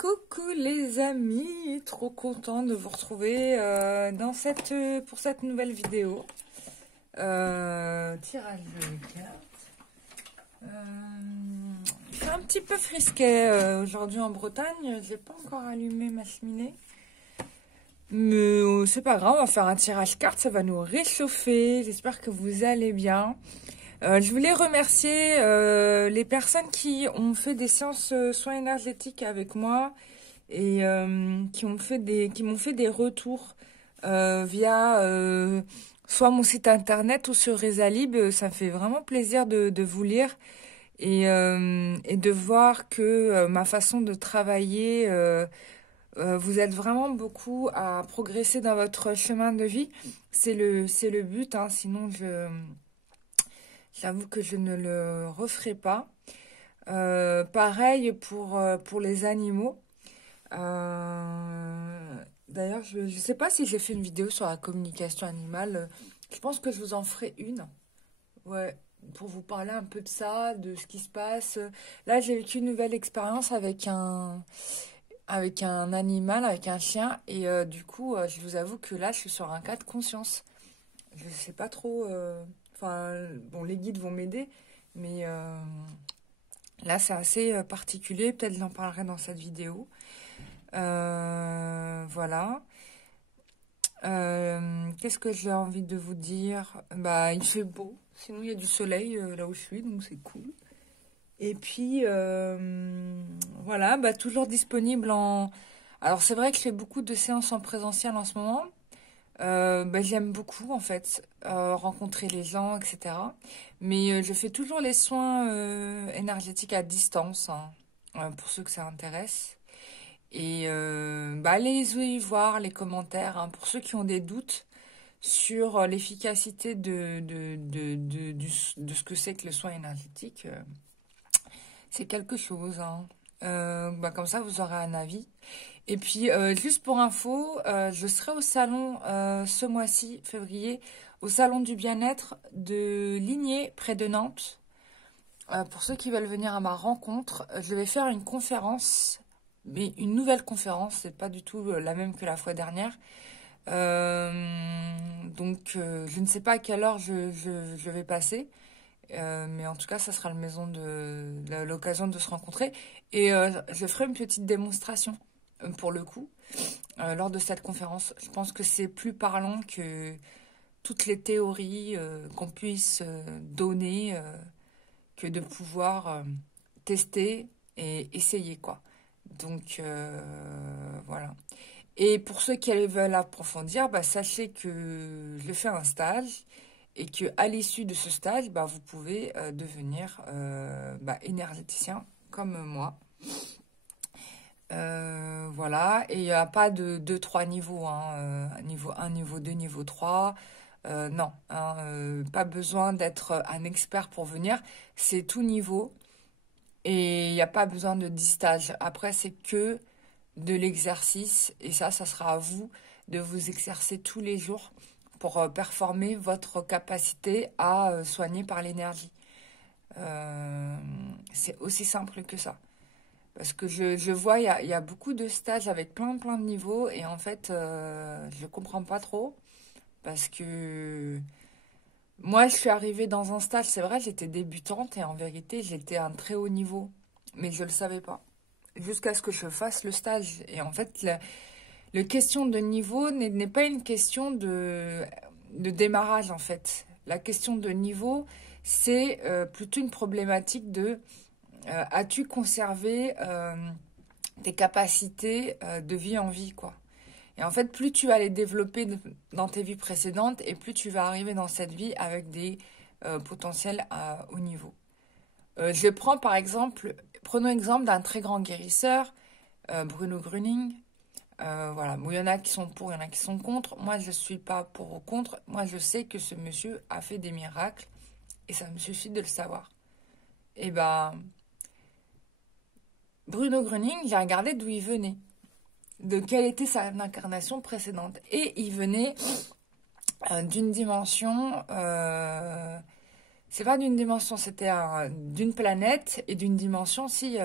Coucou les amis, trop content de vous retrouver pour cette nouvelle vidéo. Tirage de cartes. Il fait un petit peu frisquet aujourd'hui en Bretagne. J'ai pas encore allumé ma cheminée. Mais c'est pas grave, on va faire un tirage carte, ça va nous réchauffer. J'espère que vous allez bien. Je voulais remercier les personnes qui ont fait des séances soins énergétiques avec moi et qui m'ont fait des retours via soit mon site internet ou sur Rezalib. Ça me fait vraiment plaisir de vous lire et de voir que ma façon de travailler vous aide vraiment beaucoup à progresser dans votre chemin de vie. C'est le but, hein, sinon j'avoue que je ne le referai pas. Pareil pour les animaux. D'ailleurs, je ne sais pas si j'ai fait une vidéo sur la communication animale. Je pense que je vous en ferai une. Ouais, pour vous parler un peu de ça, de ce qui se passe. Là, j'ai vécu une nouvelle expérience avec un animal, avec un chien. Et du coup, je vous avoue que là, je suis sur un cas de conscience. Je ne sais pas trop... Enfin, bon, les guides vont m'aider, mais là, c'est assez particulier. Peut-être j'en parlerai dans cette vidéo. Voilà. Qu'est-ce que j'ai envie de vous dire? Bah, il fait beau. Sinon, il y a du soleil là où je suis, donc c'est cool. Et puis, voilà, bah, toujours disponible en... Alors, c'est vrai que je fais beaucoup de séances en présentiel en ce moment. Bah, j'aime beaucoup en fait rencontrer les gens, etc. Mais je fais toujours les soins énergétiques à distance, hein, pour ceux que ça intéresse. Et bah, allez voir les commentaires, hein, pour ceux qui ont des doutes sur l'efficacité de ce que c'est que le soin énergétique. C'est quelque chose, hein. Bah, comme ça, vous aurez un avis. Et puis, juste pour info, je serai au salon ce mois-ci, février, au salon du bien-être de Ligné, près de Nantes. Pour ceux qui veulent venir à ma rencontre, je vais faire une conférence, mais une nouvelle conférence, c'est pas du tout la même que la fois dernière. Donc, je ne sais pas à quelle heure je vais passer. Mais en tout cas, ça sera l'occasion de se rencontrer. Et je ferai une petite démonstration, pour le coup, lors de cette conférence. Je pense que c'est plus parlant que toutes les théories qu'on puisse donner, que de pouvoir tester et essayer, quoi. Donc, voilà. Et pour ceux qui veulent approfondir, bah, sachez que je fais un stage et qu'à l'issue de ce stage, bah, vous pouvez devenir bah, énergéticien comme moi. Voilà, et il n'y a pas de 2-3 niveaux, hein, niveau 1, niveau 2, niveau 3. Non, hein, pas besoin d'être un expert pour venir, c'est tout niveau et il n'y a pas besoin de 10 stages. Après, c'est que de l'exercice et ça sera à vous de vous exercer tous les jours pour performer votre capacité à soigner par l'énergie. C'est aussi simple que ça. Parce que je vois, il y a beaucoup de stages avec plein de niveaux et en fait, je comprends pas trop parce que moi, je suis arrivée dans un stage, c'est vrai, j'étais débutante et en vérité, j'étais à un très haut niveau, mais je le savais pas. Jusqu'à ce que je fasse le stage. Et en fait, le question de niveau n'est pas une question de démarrage, en fait. La question de niveau, c'est plutôt une problématique de as-tu conservé tes capacités de vie en vie, quoi. Et en fait, plus tu vas les développer dans tes vies précédentes et plus tu vas arriver dans cette vie avec des potentiels à haut niveau. Je prends par exemple, prenons l'exemple d'un très grand guérisseur, Bruno Gröning. Voilà, bon, il y en a qui sont pour, il y en a qui sont contre. Moi, je ne suis pas pour ou contre. Moi, je sais que ce monsieur a fait des miracles et ça me suffit de le savoir. Et ben, Bruno Gröning, j'ai regardé d'où il venait, de quelle était sa incarnation précédente. Et il venait d'une dimension C'est pas d'une dimension, c'était d'une planète et d'une dimension aussi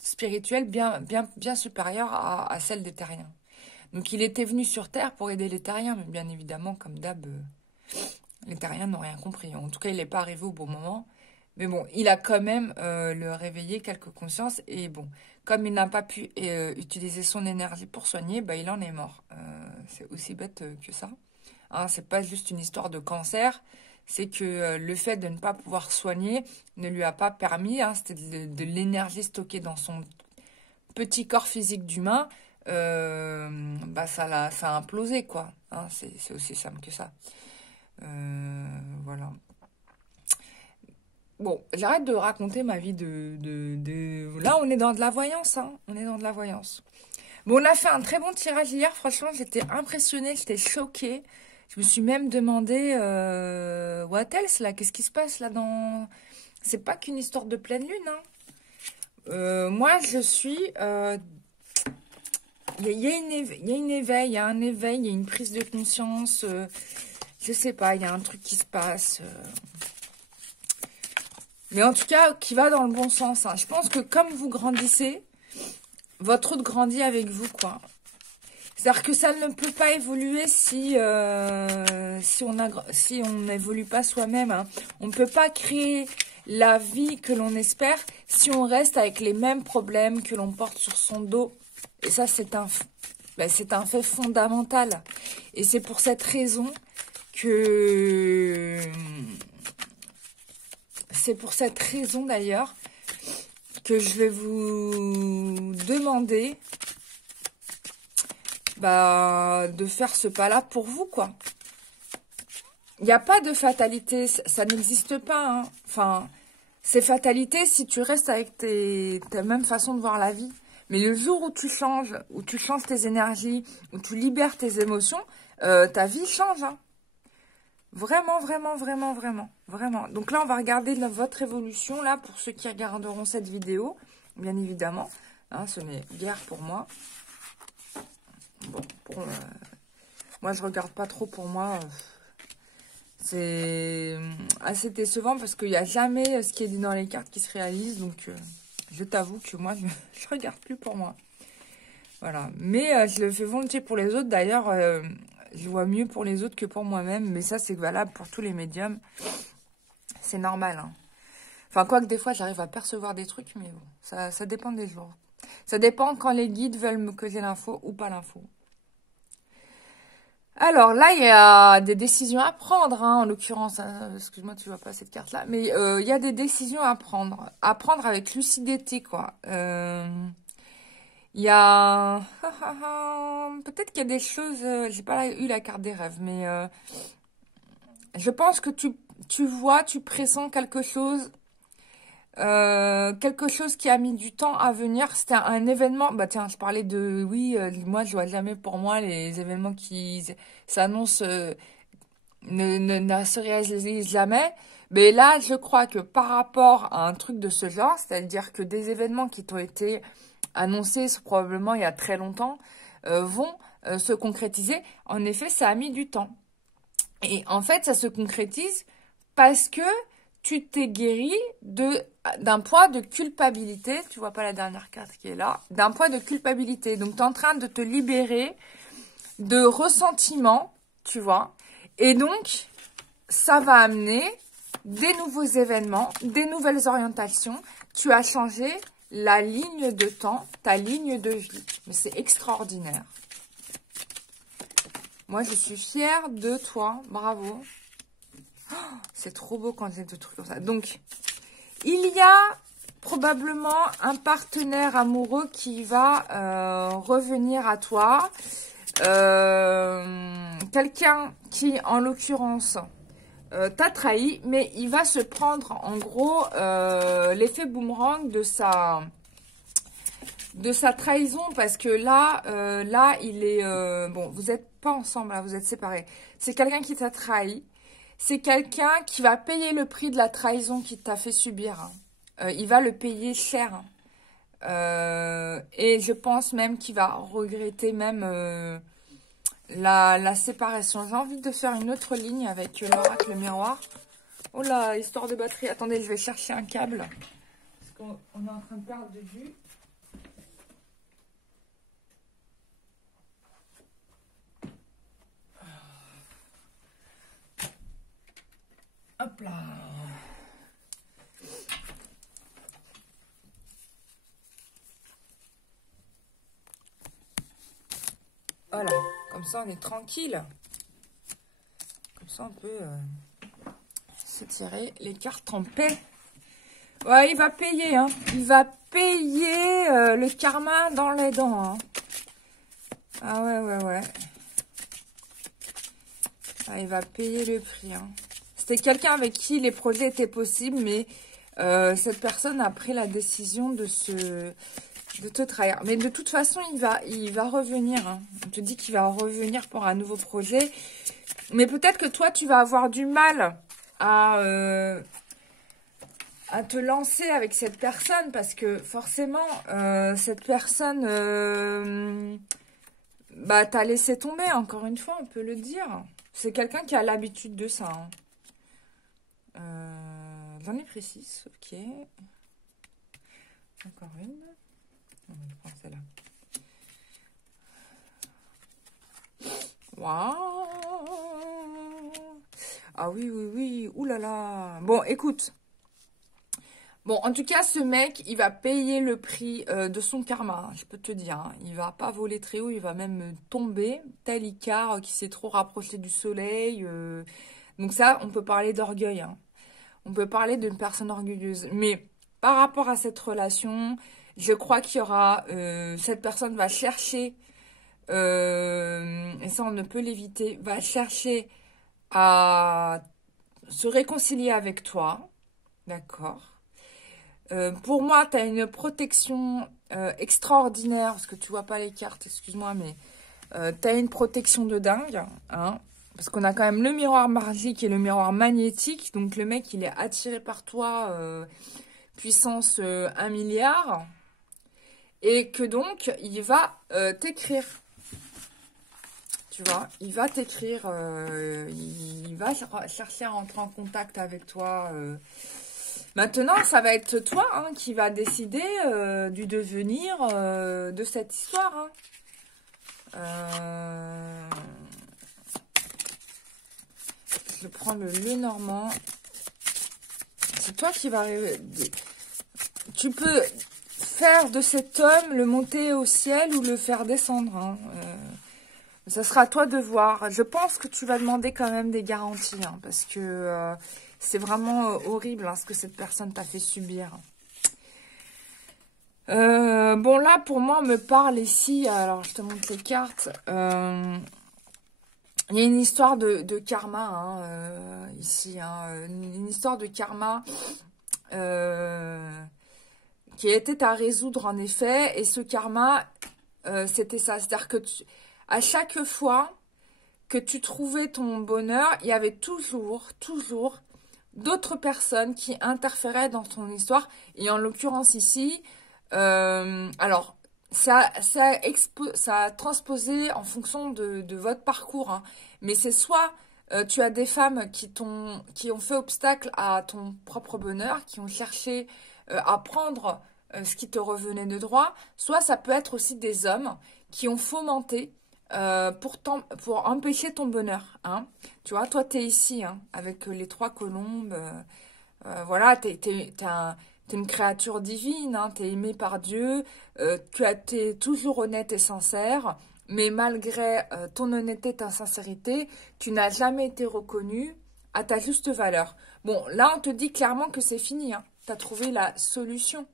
spirituelle bien supérieure à celle des terriens. Donc il était venu sur Terre pour aider les terriens, mais bien évidemment, comme d'hab, les terriens n'ont rien compris. En tout cas, il n'est pas arrivé au bon moment. Mais bon, il a quand même le réveillé quelques consciences. Et bon, comme il n'a pas pu utiliser son énergie pour soigner, bah, il en est mort. C'est aussi bête que ça. Hein, c'est pas juste une histoire de cancer. C'est que le fait de ne pas pouvoir soigner ne lui a pas permis, hein, c'était de l'énergie stockée dans son petit corps physique d'humain, bah ça a implosé, quoi. Hein, c'est aussi simple que ça. Voilà. Bon, j'arrête de raconter ma vie Là, on est dans de la voyance, hein. On est dans de la voyance. Bon, on a fait un très bon tirage hier. Franchement, j'étais impressionnée, j'étais choquée. Je me suis même demandé, what else, là? Qu'est-ce qui se passe, là, dans... C'est pas qu'une histoire de pleine lune, hein. Moi, je suis... Il y a un éveil, il y a une prise de conscience. Je sais pas, il y a un truc qui se passe. Mais en tout cas, qui va dans le bon sens. Hein. Je pense que comme vous grandissez, votre route grandit avec vous, quoi. C'est-à-dire que ça ne peut pas évoluer si on n'évolue pas soi-même. Hein. On ne peut pas créer la vie que l'on espère si on reste avec les mêmes problèmes que l'on porte sur son dos. Et ça, c'est un fait fondamental. Et c'est pour cette raison que... C'est pour cette raison, d'ailleurs, que je vais vous demander de faire ce pas-là pour vous, quoi. Il n'y a pas de fatalité, ça n'existe pas. Hein. Enfin, c'est fatalité si tu restes avec ta même façon de voir la vie. Mais le jour où tu changes tes énergies, où tu libères tes émotions, ta vie change. Hein. Vraiment, vraiment, vraiment, vraiment, vraiment. Donc là, on va regarder votre évolution, là, pour ceux qui regarderont cette vidéo, bien évidemment. Hein, ce n'est guère pour moi. Bon, moi, je regarde pas trop pour moi. C'est assez décevant parce qu'il n'y a jamais ce qui est dit dans les cartes qui se réalise. Donc, je t'avoue que moi, je regarde plus pour moi. Voilà. Mais je le fais volontiers pour les autres. D'ailleurs, je vois mieux pour les autres que pour moi-même. Mais ça, c'est valable pour tous les médiums. C'est normal. Hein. Enfin, quoique des fois, j'arrive à percevoir des trucs. Mais bon, ça dépend des jours. Ça dépend quand les guides veulent me causer l'info ou pas l'info. Alors là, il y a des décisions à prendre, hein, en l'occurrence. Hein, excuse-moi, tu vois pas cette carte-là. Mais il y a des décisions à prendre. À prendre avec lucidité, quoi. Il y a... Peut-être qu'il y a des choses... j'ai pas eu la carte des rêves, mais... je pense que tu vois, tu pressens quelque chose... quelque chose qui a mis du temps à venir. C'était un événement. Bah tiens, je parlais de... Oui, moi, je vois jamais pour moi les événements qui s'annoncent... ne se réalisent jamais. Mais là, je crois que par rapport à un truc de ce genre, c'est-à-dire que des événements qui t'ont été annoncés probablement il y a très longtemps, vont se concrétiser. En effet, ça a mis du temps. Et en fait, ça se concrétise parce que tu t'es guéri d'un poids de culpabilité. Tu vois pas la dernière carte qui est là. D'un poids de culpabilité. Donc, tu es en train de te libérer de ressentiment, tu vois. Et donc, ça va amener des nouveaux événements, des nouvelles orientations. Tu as changé la ligne de temps, ta ligne de vie. Mais c'est extraordinaire. Moi, je suis fière de toi. Bravo. Oh, c'est trop beau quand j'ai des trucs comme ça. Donc, il y a probablement un partenaire amoureux qui va revenir à toi. Quelqu'un qui, en l'occurrence, t'a trahi, mais il va se prendre, en gros, l'effet boomerang de sa trahison, parce que là, il est... bon, vous n'êtes pas ensemble, là, vous êtes séparés. C'est quelqu'un qui t'a trahi. C'est quelqu'un qui va payer le prix de la trahison qu'il t'a fait subir. Hein. Il va le payer cher. Et je pense même qu'il va regretter même la séparation. J'ai envie de faire une autre ligne avec l'oracle miroir. Oh là, histoire de batterie. Attendez, je vais chercher un câble. Parce qu'on est en train de perdre de vue. Hop là. Voilà, comme ça on est tranquille. Comme ça on peut se tirer les cartes en paix. Ouais, il va payer, hein. Il va payer le karma dans les dents, hein. Ah ouais. Ah, il va payer le prix, hein. C'était quelqu'un avec qui les projets étaient possibles, mais cette personne a pris la décision de te trahir. Mais de toute façon, il va revenir, hein. On te dit qu'il va revenir pour un nouveau projet. Mais peut-être que toi, tu vas avoir du mal à te lancer avec cette personne, parce que forcément, cette personne, bah, t'as laissé tomber, encore une fois, on peut le dire. C'est quelqu'un qui a l'habitude de ça, hein. J'en ai pris 6, ok. Encore une. On va prendre celle-là. Waouh! Ah oui. Ouh là là. Bon, écoute. Bon, en tout cas, ce mec, il va payer le prix de son karma, je peux te dire, hein. Il va pas voler très haut, il va même tomber, tel Icare qui s'est trop rapproché du soleil. Donc ça, on peut parler d'orgueil, hein. On peut parler d'une personne orgueilleuse. Mais par rapport à cette relation, je crois qu'il y aura... cette personne va chercher, et ça on ne peut l'éviter, va chercher à se réconcilier avec toi. D'accord. Pour moi, tu as une protection extraordinaire, parce que tu vois pas les cartes, excuse-moi, mais tu as une protection de dingue, hein, parce qu'on a quand même le miroir magique et le miroir magnétique, donc le mec, il est attiré par toi, puissance 1 milliard, et que donc, il va t'écrire, tu vois, il va t'écrire, il va chercher à rentrer en contact avec toi. Maintenant, ça va être toi, hein, qui va décider du devenir de cette histoire, hein. Je prends le Lenormand. C'est toi qui vas arriver. Tu peux faire de cet homme le monter au ciel ou le faire descendre, hein. Ça sera à toi de voir. Je pense que tu vas demander quand même des garanties, hein, parce que c'est vraiment horrible, hein, ce que cette personne t'a fait subir. Bon, là, pour moi, on me parle ici. Alors, je te montre les cartes. Il y a une histoire de karma, hein, ici. Hein, une histoire de karma qui était à résoudre, en effet. Et ce karma, c'était ça. C'est-à-dire que à chaque fois que tu trouvais ton bonheur, il y avait toujours d'autres personnes qui interféraient dans ton histoire. Et en l'occurrence ici, alors, ça a transposé en fonction de votre parcours, hein. Mais c'est soit tu as des femmes qui ont fait obstacle à ton propre bonheur, qui ont cherché à prendre ce qui te revenait de droit, soit ça peut être aussi des hommes qui ont fomenté pour empêcher ton bonheur, hein. Tu vois, toi, tu es ici, hein, avec les 3 colombes. Voilà, t'es une créature divine, hein, tu es aimé par Dieu. Tu es toujours honnête et sincère. Mais malgré ton honnêteté et ta sincérité, tu n'as jamais été reconnu à ta juste valeur. Bon, là, on te dit clairement que c'est fini, hein. Tu as trouvé la solution.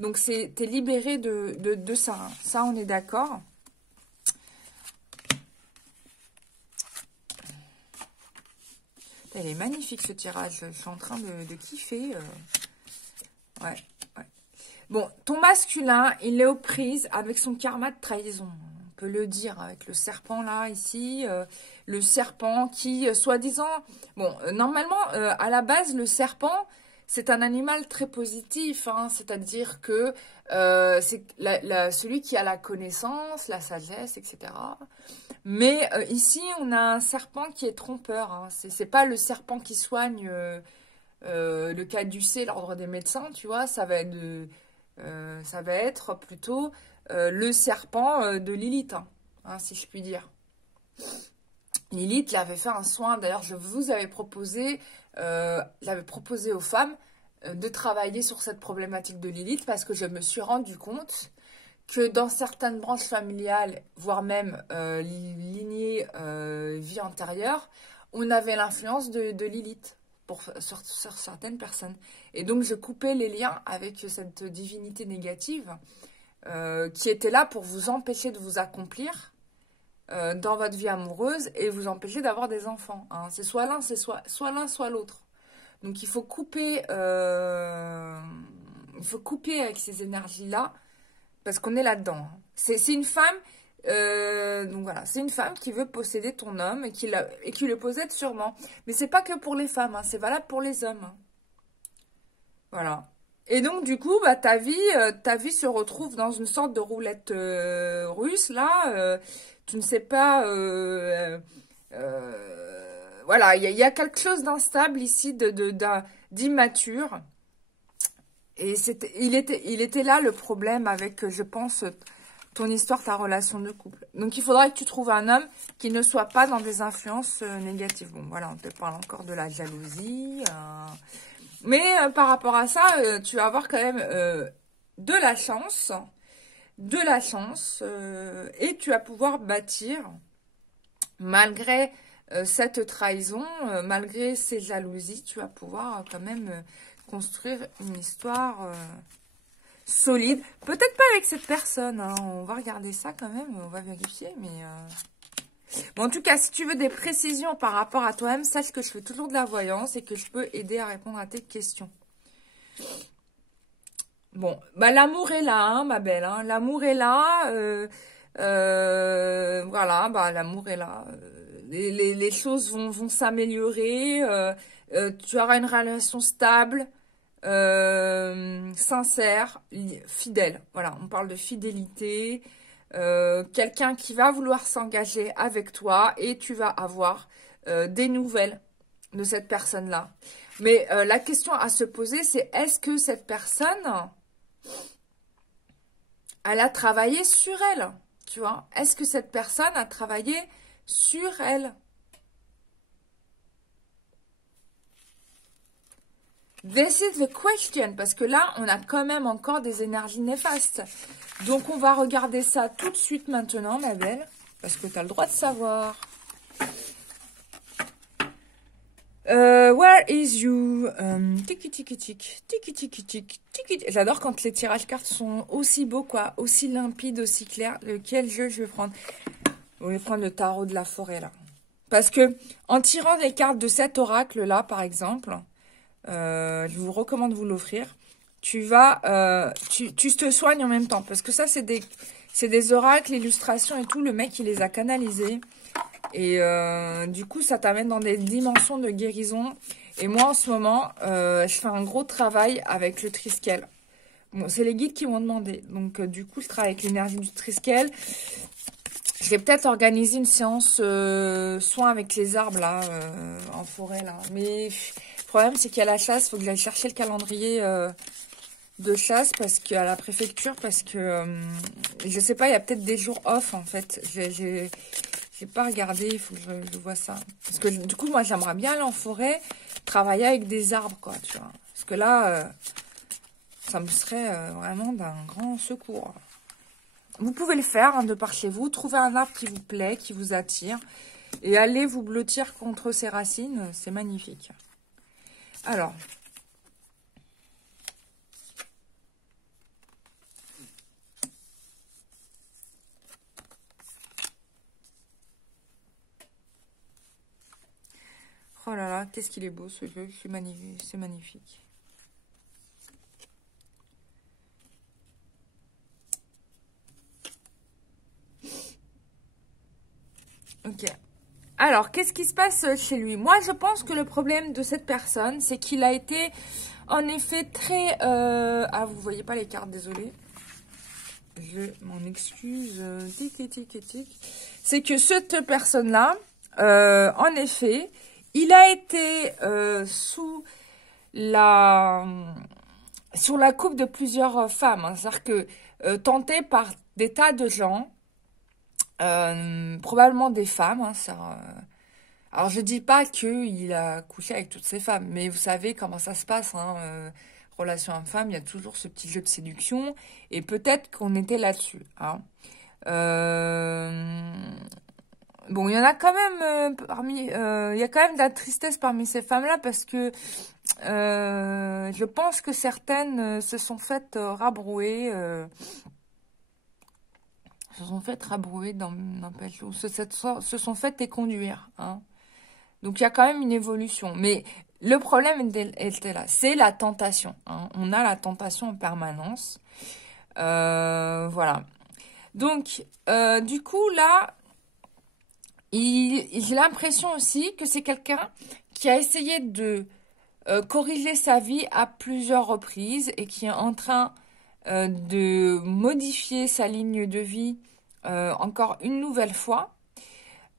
Donc, tu es libéré de ça, hein. Ça, on est d'accord. Elle est magnifique, ce tirage. Je suis en train de kiffer. Ouais. Bon, ton masculin, il est aux prises avec son karma de trahison. On peut le dire, avec le serpent là, ici. Le serpent qui, soi-disant... Bon, normalement, à la base, le serpent, c'est un animal très positif, hein. C'est-à-dire que c'est celui qui a la connaissance, la sagesse, etc. Mais ici, on a un serpent qui est trompeur, hein. C'est pas le serpent qui soigne le caducée, l'ordre des médecins, tu vois, ça va être plutôt le serpent de Lilith, hein, si je puis dire. Lilith, il avait fait un soin, d'ailleurs, je vous avais proposé, j'avais proposé aux femmes de travailler sur cette problématique de Lilith parce que je me suis rendu compte que dans certaines branches familiales, voire même lignées vie antérieure, on avait l'influence de Lilith sur certaines personnes. Et donc, je coupais les liens avec cette divinité négative qui était là pour vous empêcher de vous accomplir dans votre vie amoureuse et vous empêcher d'avoir des enfants. Hein. C'est soit l'un, c'est soit l'un, soit l'autre. Donc, il faut couper avec ces énergies-là parce qu'on est là-dedans. C'est une femme, donc voilà, c'est une femme qui veut posséder ton homme et qui le possède sûrement. Mais c'est pas que pour les femmes, hein, c'est valable pour les hommes. Hein. Voilà. Et donc du coup, bah ta vie se retrouve dans une sorte de roulette russe là. Tu ne sais pas. Voilà, il y a quelque chose d'instable ici, d'immature. Et il était là le problème avec, je pense, ton histoire, ta relation de couple. Donc, il faudrait que tu trouves un homme qui ne soit pas dans des influences négatives. Bon, voilà, on te parle encore de la jalousie. Mais par rapport à ça, tu vas avoir quand même de la chance. Et tu vas pouvoir bâtir, malgré cette trahison, malgré ces jalousies, tu vas pouvoir quand même construire une histoire solide. Peut-être pas avec cette personne, hein. On va regarder ça quand même, on va vérifier. Mais bon, en tout cas, si tu veux des précisions par rapport à toi-même, sache que je fais toujours de la voyance et que je peux aider à répondre à tes questions. Bon, bah l'amour est là, hein, ma belle. Hein. L'amour est là. Voilà, bah l'amour est là. Les choses vont s'améliorer. Tu auras une relation stable, sincère, fidèle. Voilà, on parle de fidélité. Quelqu'un qui va vouloir s'engager avec toi et tu vas avoir des nouvelles de cette personne-là. Mais la question à se poser, c'est est-ce que cette personne, elle a travaillé sur elle, tu vois? Est-ce que cette personne a travaillé sur elle? This is the question, parce que là, on a quand même encore des énergies néfastes. Donc, on va regarder ça tout de suite maintenant, ma belle, parce que tu as le droit de savoir. Where is you? Tiki tiki tic, tiki tiki tic, tiki. J'adore quand les tirages cartes sont aussi beaux, quoi, aussi limpides, aussi clairs. Lequel jeu je vais prendre? Je vais prendre le tarot de la forêt, là. Parce que, en tirant des cartes de cet oracle-là, par exemple, je vous recommande de vous l'offrir. Tu te soignes en même temps. Parce que ça, c'est des oracles, illustrations et tout. Le mec, il les a canalisés. Et du coup, ça t'amène dans des dimensions de guérison. Et moi, en ce moment, je fais un gros travail avec le Triskel. Bon, c'est les guides qui m'ont demandé. Donc, du coup, je travaille avec l'énergie du Triskel. Je vais peut-être organiser une séance soin avec les arbres, là, en forêt, là. Mais le problème, c'est qu'il y a la chasse. Il faut que j'aille chercher le calendrier de chasse à la préfecture. Parce que, je sais pas, il y a peut-être des jours off, en fait. J'ai pas regardé, il faut que je vois ça. Parce que du coup, moi, j'aimerais bien aller en forêt, travailler avec des arbres, quoi, tu vois. Parce que là, ça me serait vraiment d'un grand secours. Vous pouvez le faire, hein, de par chez vous. Trouvez un arbre qui vous plaît, qui vous attire. Et allez vous blottir contre ses racines. C'est magnifique. Alors. Oh là là, qu'est-ce qu'il est beau ce jeu, c'est magnifique. Ok. Alors, qu'est-ce qui se passe chez lui? Moi, je pense que le problème de cette personne, c'est qu'il a été, en effet, très... Ah, vous voyez pas les cartes, désolé. Je m'en excuse. Tic, tic, tic, tic. C'est que cette personne-là, en effet... Il a été sous la, sur la coupe de plusieurs femmes. Hein. C'est-à-dire que tenté par des tas de gens, probablement des femmes. Hein, alors je dis pas qu'il a couché avec toutes ces femmes, mais vous savez comment ça se passe. Hein, relation homme-femme, il y a toujours ce petit jeu de séduction, et peut-être qu'on était là-dessus. Hein. Bon, il y en a quand même il y a quand même de la tristesse parmi ces femmes-là parce que je pense que certaines se sont faites rabrouer, ou se sont faites éconduire. Hein. Donc il y a quand même une évolution, mais le problème était là, c'est la tentation. Hein. On a la tentation en permanence, voilà. Donc du coup là. J'ai l'impression aussi que c'est quelqu'un qui a essayé de corriger sa vie à plusieurs reprises et qui est en train de modifier sa ligne de vie encore une nouvelle fois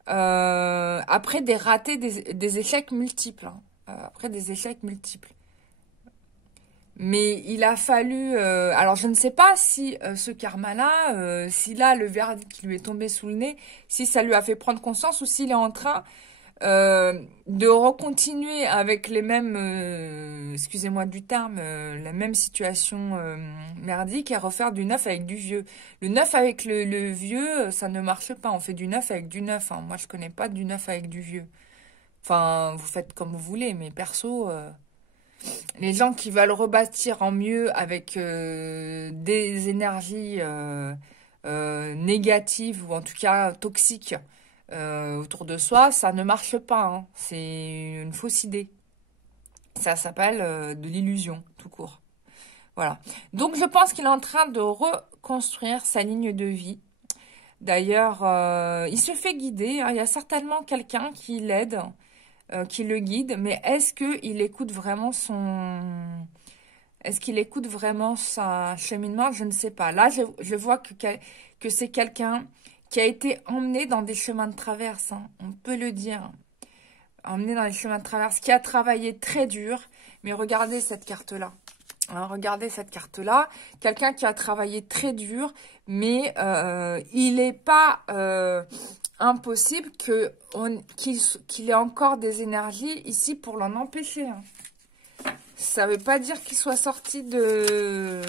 après des ratés, des échecs multiples. Hein, après des échecs multiples. Mais il a fallu... alors, je ne sais pas si ce karma-là, si là, le verdict qui lui est tombé sous le nez, si ça lui a fait prendre conscience ou s'il est en train de recontinuer avec les mêmes, excusez-moi du terme, la même situation merdique et refaire du neuf avec du vieux. Le neuf avec le vieux, ça ne marche pas. On fait du neuf avec du neuf. Hein. Moi, je connais pas du neuf avec du vieux. Enfin, vous faites comme vous voulez, mais perso... les gens qui veulent rebâtir en mieux avec des énergies négatives ou en tout cas toxiques autour de soi, ça ne marche pas. Hein. C'est une fausse idée. Ça s'appelle de l'illusion, tout court. Voilà. Donc, je pense qu'il est en train de reconstruire sa ligne de vie. D'ailleurs, il se fait guider. Hein. Il y a certainement quelqu'un qui l'aide. Qui le guide, mais est-ce qu'il écoute vraiment est-ce qu'il écoute vraiment sa cheminement? Je ne sais pas. Là, je vois que c'est quelqu'un qui a été emmené dans des chemins de traverse, hein, on peut le dire. Emmené dans les chemins de traverse, qui a travaillé très dur, mais regardez cette carte-là. Hein, regardez cette carte-là. Quelqu'un qui a travaillé très dur, mais il n'est pas... impossible qu'il ait encore des énergies ici pour l'en empêcher. Hein. Ça veut pas dire qu'il soit sorti de...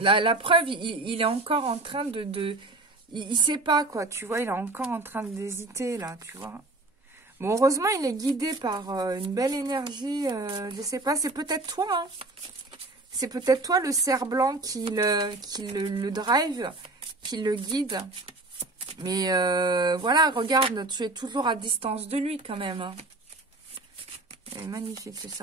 La preuve, il est encore en train il sait pas, quoi, tu vois, il est encore en train d'hésiter, là, tu vois. Bon, heureusement, il est guidé par une belle énergie, je sais pas, c'est peut-être toi, hein. C'est peut-être toi, le cerf blanc, qui le drive, qui le guide. Mais voilà, regarde, tu es toujours à distance de lui quand même. Hein. Elle est magnifique, c'est ça.